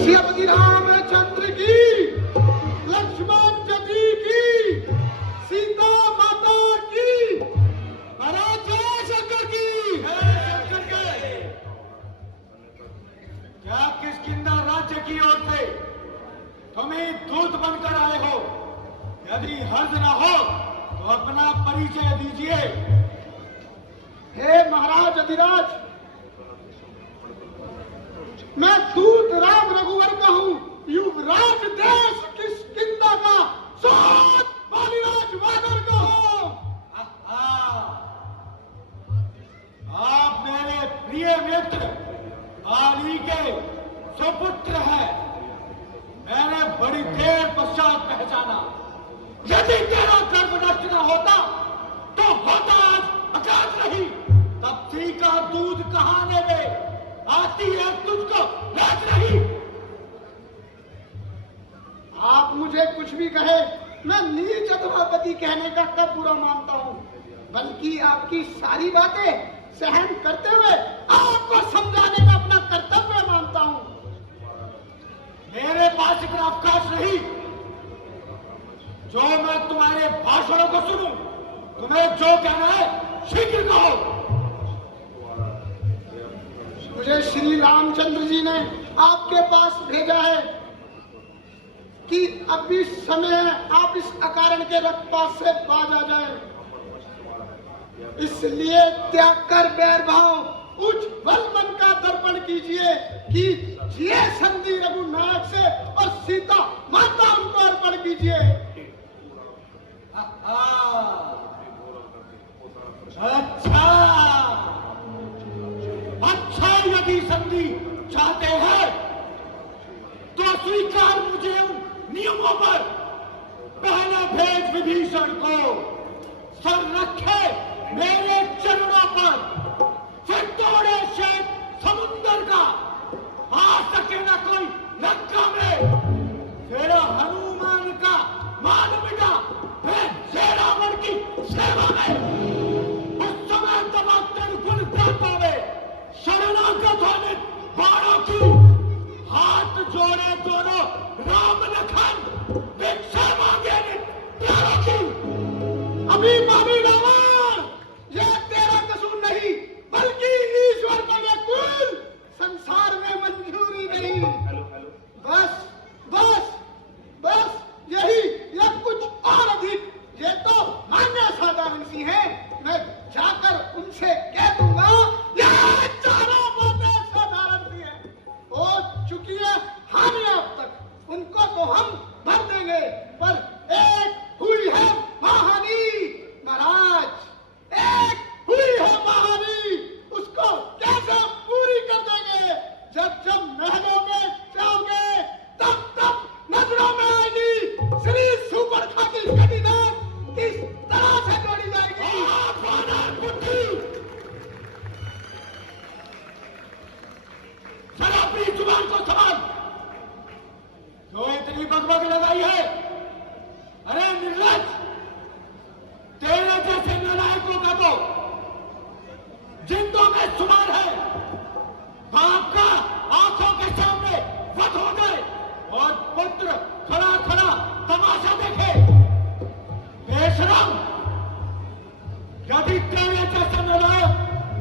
श्री रामचंद्र की, लक्ष्मण जी की, सीता माता की, महाराज जय शंकर की। क्या किष्किंधा राज्य की ओर से तुम्हें दूत बनकर आए हो? यदि हर्ज न हो तो अपना परिचय दीजिए। हे महाराज अधिराज, मैं दूत राम रघुवर का हूँ, युवराज देश किष्किंधा का, सात बालीराज वानर का हूँ। आप मेरे प्रिय मित्र बाली के सुपुत्र हैं। मैंने बड़ी देर पश्चात पहचाना। यदि तेरा गर्भ नष्ट न होता तो होता आज अकाल नहीं। तब सी का दूध कहाने में आती है तुझको लाज नहीं। आप मुझे कुछ भी कहे, मैं नीच अथवा पति कहने का कब बुरा मानता हूँ, बल्कि आपकी सारी बातें सहन करते हुए आपको समझाने का अपना कर्तव्य मानता हूँ। मेरे पास इतना अवकाश नहीं जो मैं तुम्हारे भाषणों को सुनूं। तुम्हें जो कहना है शीघ्र कहो। मुझे श्री रामचंद्र जी ने आपके पास भेजा है कि अभी समय है, आप इस अकारण के रक्तपात से बाज आ जाए। इसलिए त्याग कर बैर भाव उज्ज्वल मन का दर्पण कीजिए कि ये संधि रघुनाथ से और सीता माता उनको अर्पण कीजिए। अच्छा यदि संधि चाहते हैं तो स्वीकार मुझे उन नियमों पर। पहला भेज विभीषण को, सर रखे मेरे चरणों पर, फिर तोड़े शेष समुद्र का, आ सके न कोई लंका में, फिर हनुमान का मान मिटा, फिर रावण की सेवा में। उस समय तब गुण दाता में शरणागत होने बाणों की, हाथ जोड़े दोनों राम लखन, भिक्षा मांगे प्यारों की। अभी मामी रावण, यह तेरा कसूर नहीं, बल्कि ईश्वर का अनुकूल संसार में मंजूरी नहीं। बस बस बस यही, या कुछ और अधिक, ये तो मान्य साधारण सी है। मैं जाकर उनसे कह दूंगा यह चारों बातें साधारण सी है, हो चुकी है हानि अब तक, उनको तो हम भर देंगे, पर एक हुई है महाहानि महाराज, एक हुई है महाहानि, उसको कैसे पूरी कर देंगे? जब जब महलों में जाओगे तब तब नजरों में आएगी श्री सुपर खाकी कटीनाथ किस तरह से जोड़ी जाएगी। जरा अपनी जुबान को संभाल, जो इतनी बकबक लगाई है। अरे निर्लज, तेरे जैसे नालायकों का तो जिंदों में शुमार है। बाप का आंखों के सामने वध हो गए और पुत्र खड़ा खड़ा तमाशा देखे। बेशरम, यदि तेरे जैसा नालायक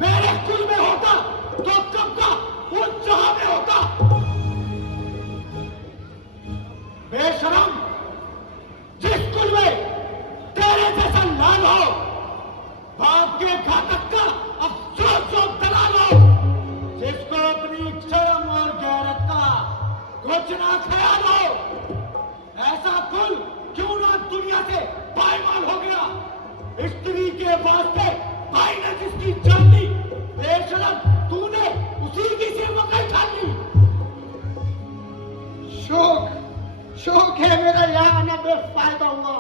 मेरे कुल में होता तो कब का उस जहां में होता। बेशरम, जिस कुल में तेरे जैसा लाल हो, बाप के घातक का अफसोस जो दलाल हो, जिसको अपनी शर्म और गैरत का कुछ ना ख्याल हो, ऐसा कुल क्यों ना दुनिया से पायमाल हो गया। स्त्री के वास्ते भाई ने जिसकी जान ली, बेशरम तूने उसी की सेवा में ठान ली। शोक शोक है मेरा यहाँ आना बेफायदा हुआ।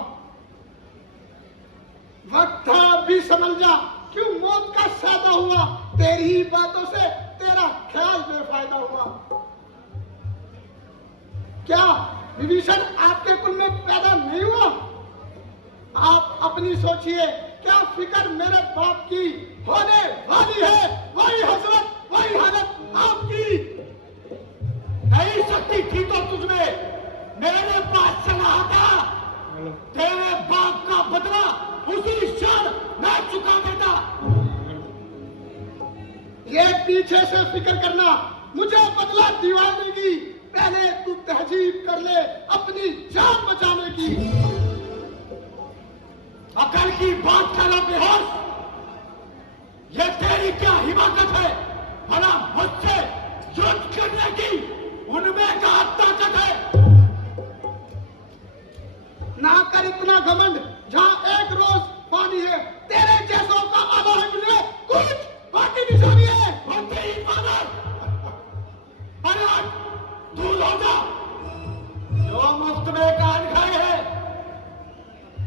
वक्त था भी समझ जा, क्यों मौत का सादा हुआ। तेरी ही बातों से तेरा ख्याल बेफायदा हुआ। क्या विभीषण आपके कुल में पैदा नहीं हुआ? आप अपनी सोचिए, क्या फिक्र मेरे बाप की होने वाली है? वही हसरत, वही हालत आपकी। नई शक्ति थी तो तुझमें मेरे पास चला आता, तेरे बाप का बदला उसी क्षण मैं चुका देता। ये पीछे से फिक्र करना, मुझे बदला दिवाने की, पहले तू तहजीब कर ले अपनी जान बचाने की। अकल की बात करो बेहोश, ये तेरी क्या हिम्मत है भला मुझसे युद्ध करने की? उनमें कहा ताकत है? ना कर इतना घमंड, जहां एक रोज पानी है, तेरे जैसों का आधा है मुझे कुछ बाकी निशानी है। बनते ही मानव पर दूर हो जा, जो मुफ्त में कान खाए हैं।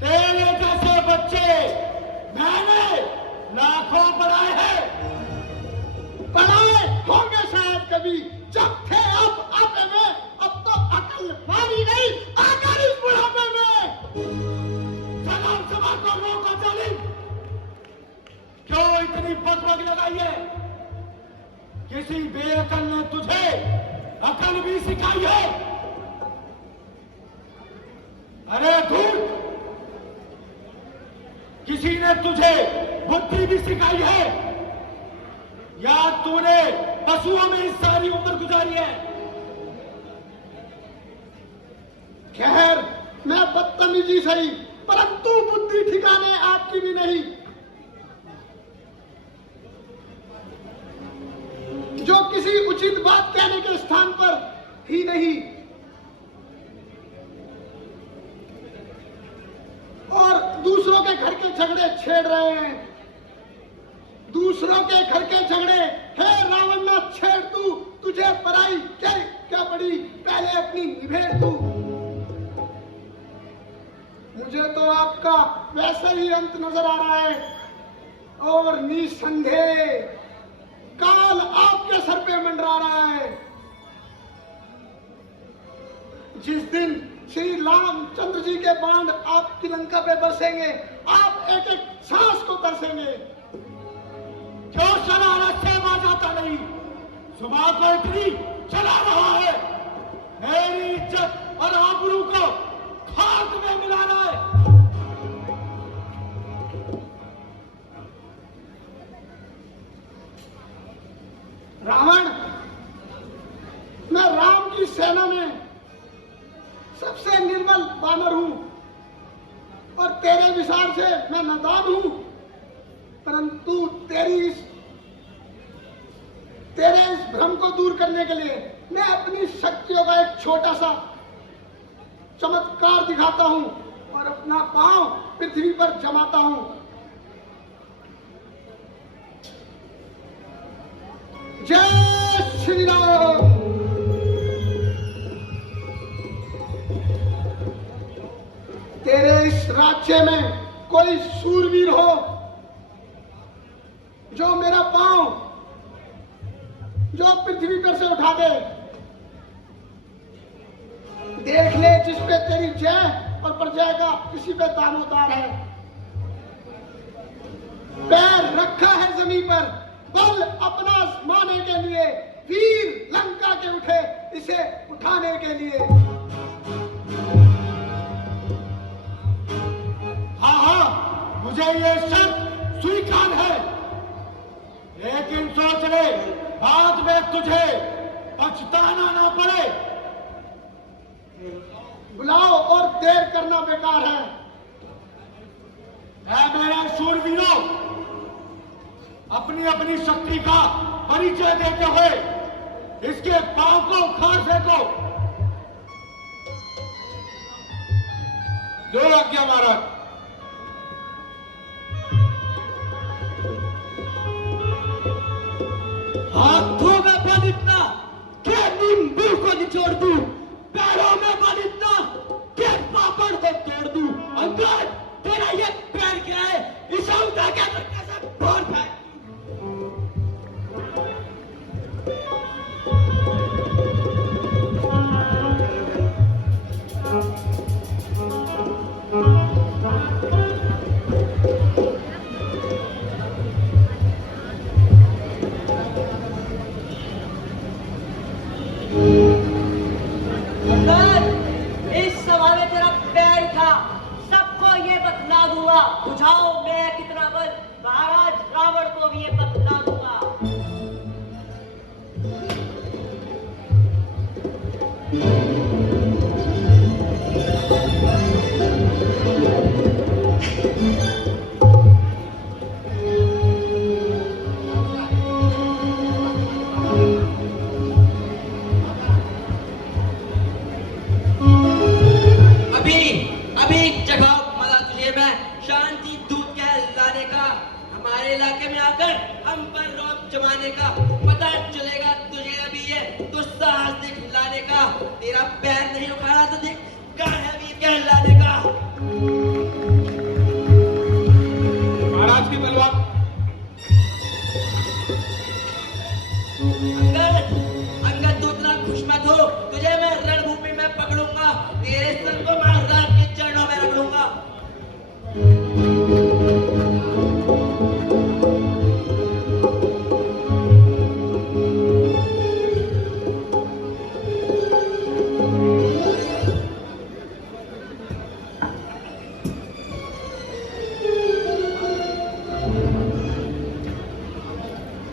तेरे जैसे बच्चे मैंने लाखों पढ़ाए हैं। पढ़ाए होंगे शायद कभी, जब थे अब आपे में, अब तो अकल मानी नहीं आकर इस बुढ़ापे में। सलाम सभा को रोको जालिम, क्यों इतनी बकबक लगाई है? किसी बेअकल ने तुझे अकल भी सिखाई है? अरे धूर्त, किसी ने तुझे बुद्धि भी सिखाई है या तूने पशुओं में इस सारी उम्र गुजारी है? खैर, मैं बदतमीजी सही, परंतु बुद्धि ठिकाने आपकी भी नहीं। जो किसी उचित बात कहने के स्थान पर ही नहीं और दूसरों के घर के झगड़े छेड़ रहे हैं। दूसरों के घर के झगड़े, हे रावण ना छेड़ तू, तुझे पराई क्या पड़ी, पहले अपनी निभेड़ तू। मुझे तो आपका वैसा ही अंत नजर आ रहा है और निसंदेह काल आपके सर पे मंडरा रहा है। जिस दिन श्री रामचंद्र जी के बाण आपकी लंका पे बरसेंगे, आप एक एक सांस को तरसेंगे। क्यों शरारत से जाता नहीं? सुबह को इतनी चला रहा है, मेरी इज्जत और आबरू को खाक में मिलाना है। रावण, मैं राम की सेना में सबसे निर्बल बानर हूं और तेरे विचार से मैं नादान हूं, परंतु तेरे इस भ्रम को दूर करने के लिए मैं अपनी शक्तियों का एक छोटा सा चमत्कार दिखाता हूं और अपना पांव पृथ्वी पर जमाता हूं। जय श्री राम। तेरे इस राज्य में कोई सूरवीर हो जो मेरा पांव जो पृथ्वी पर से उठा दे, देख ले जिस पे तेरी जय और प्रजय का किसी पे दामोदार है। पैर रखा है जमीन पर, बल अपना आजमाने के लिए, वीर लंका के उठे इसे उठाने के लिए। हाँ हाँ, मुझे ये शर्त स्वीकार है, लेकिन सोच ले बाद में तुझे पछताना ना पड़े। बुलाओ और देर करना बेकार है। ऐ मेरे शूरवीरों, अपनी अपनी शक्ति का परिचय देते हुए इसके पांव को उखाड़ फेंको। जो आज्ञा महाराज। हाथों में बल इतना कि नींबू को निचोड़ दूं, पैरों में बल इतना कि पापड़ को तोड़ दूं। अंदर तेरा ये पैर क्या है, इसे उठा के धक्के से फोड़ फेंक। दूंगा। बुझाओ मैं कितना बल, महाराज रावण को भी ये बतला दूंगा। अभी जगाओ मजा तुझे मैं शांति दूत कह लाने का, हमारे इलाके में आकर हम पर रौब जमाने का। पता चलेगा तुझे अभी ये दुस्साहस दिखलाने का। तेरा पैर नहीं उखाड़ा तो देख कहाँ है वीर कहलाने का। महाराज की तलवार। अंगद तू इतना खुश मत हो, तुझे मैं रणभूमि में पकड़ूंगा, तेरे संग को महाराज के चरणों में रख लूंगा।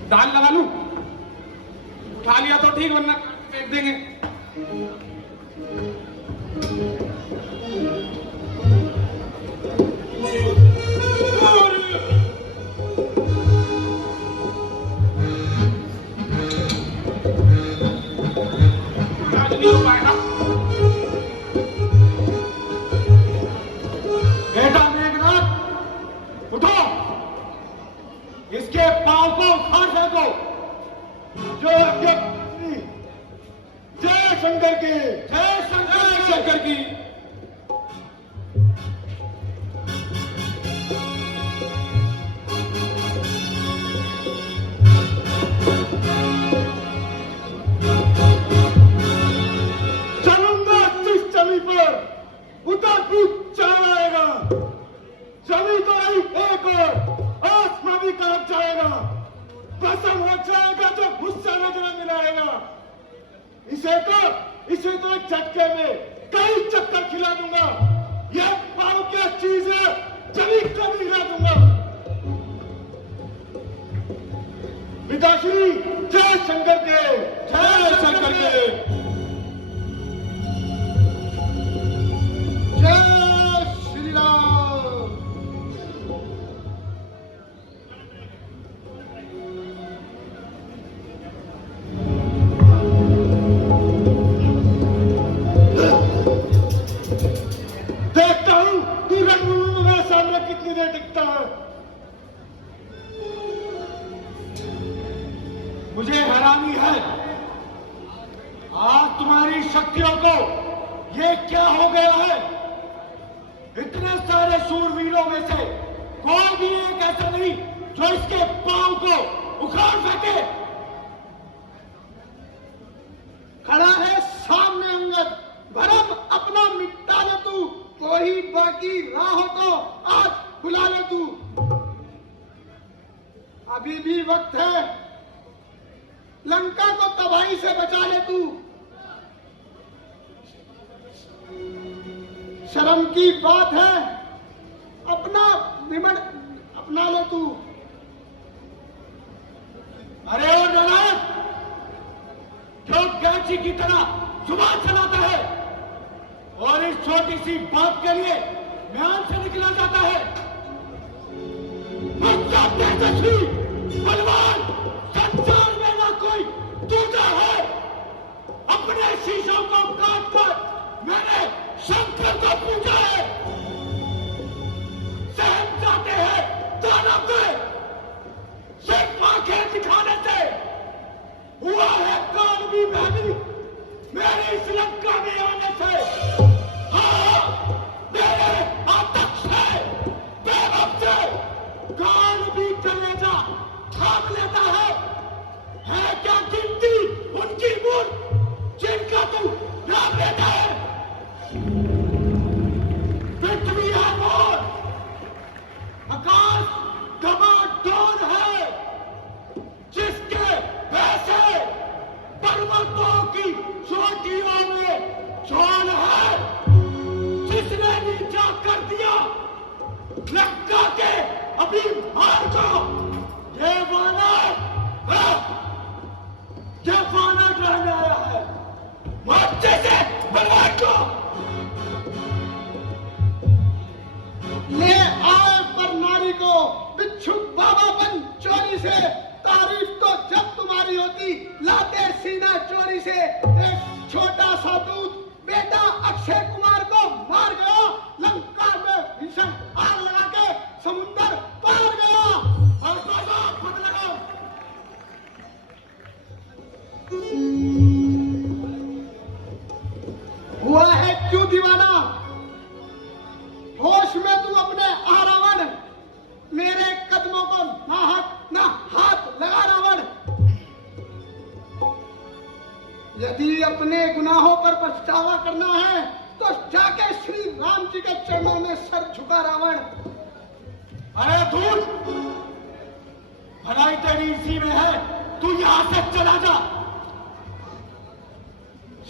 दाल लगा लूं? उठा लिया तो ठीक, वरना फेंक देंगे। आज नहीं हो पाएगा। बेटा मेघनाथ उठो, इसके पांव को उखाड़ फेंको। जो जय शंकर की, जय शंकर की। चलूंगा जिस जमी पर उतर कूद चला आएगा। जमी तो नहीं एक और आसमां भी कांप जाएगा। कसम हो जाएगा जो गुस्सा नजर मिलाएगा। इसे तो एक झटके में कई चक्कर खिला दूंगा। यह पाव क्या चीज है, जमी कभी हिला दूंगा। पिताश्री जय शंकर के, जय शंकर के। जय श्री राम। देखता हूं तू रणभूमि में मेरे सामने कितनी देर टिकता है। मुझे हैरानी है आज तुम्हारी शक्तियों को ये क्या हो गया है। इतने सारे शूरवीरों में से कोई भी एक ऐसा नहीं जो इसके पांव को उखाड़ सके। खड़ा है सामने अंगद, भरम अपना मिटा ले तू। कोई बाकी राह हो तो आज बुला ले तू। अभी भी वक्त है, लंका को तबाही से बचा ले तू। शर्म की बात है, अपना विमन अपना ले तू। अरे ओ नारायण, जो गाची की तरह जुबान चलाता है और इस छोटी सी बात के लिए म्यान से निकला जाता है। मुझसे तेजस्वी बलवान संसार में ना कोई दूसरा है। अपने शीशों को काट कर मैंने शंकर को पूछा है। सहम जाते हैं दानव से, सिर्फ आंखें दिखाने से। हुआ है कान भी बहनी मेरी इस लंका में आने से। हाँ, मेरे आतंक से, बेवक से कान भी कलेजा थाम लेता है। क्या गिनती उनकी मूर्ख जिनका तू नाम लेता है। पृथ्वी है मोर, आकाश घमाडोल है, जिसके वैसे पर्वतों की चोटियों में लंका के अभी मार को ये वानर लाने आया है मोर्चे से बलवान को। ले आए पर नारी को बिच्छुक बाबापन चोरी से, तारीफ तो जब तुम्हारी होती लाते सीना चोरी से। एक छोटा सा दूत बेटा अक्षय कुमार को मार गया, लंका में भीषण आग लगा के समुद्र पार गया। और खुद लगाओ। हुआ है क्यों दीवाना, होश में तू अपने आ रावण, मेरे कदमों को ना हाथ लगा रावण। यदि अपने गुनाहों पर पछतावा करना है तो जाके श्री राम जी के चरणों में सर झुका रावण। अरे दूत, भलाई तेरी इसी में है, तू यहां से चला जा।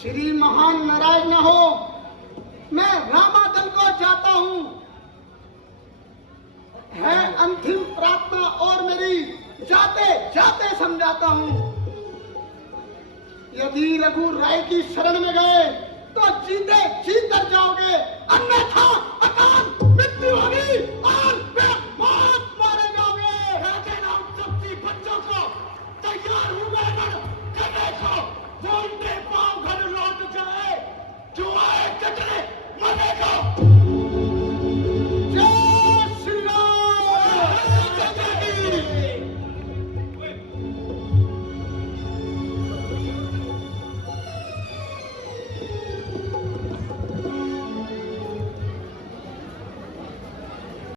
श्री महान नाराज न हो, मैं रामादल को जाता हूं, है अंतिम प्रार्थना और मेरी जाते जाते समझाता हूं। यदि रघु राय की शरण में गए तो जीते जी तर जाओगे, अन्यथा अकाल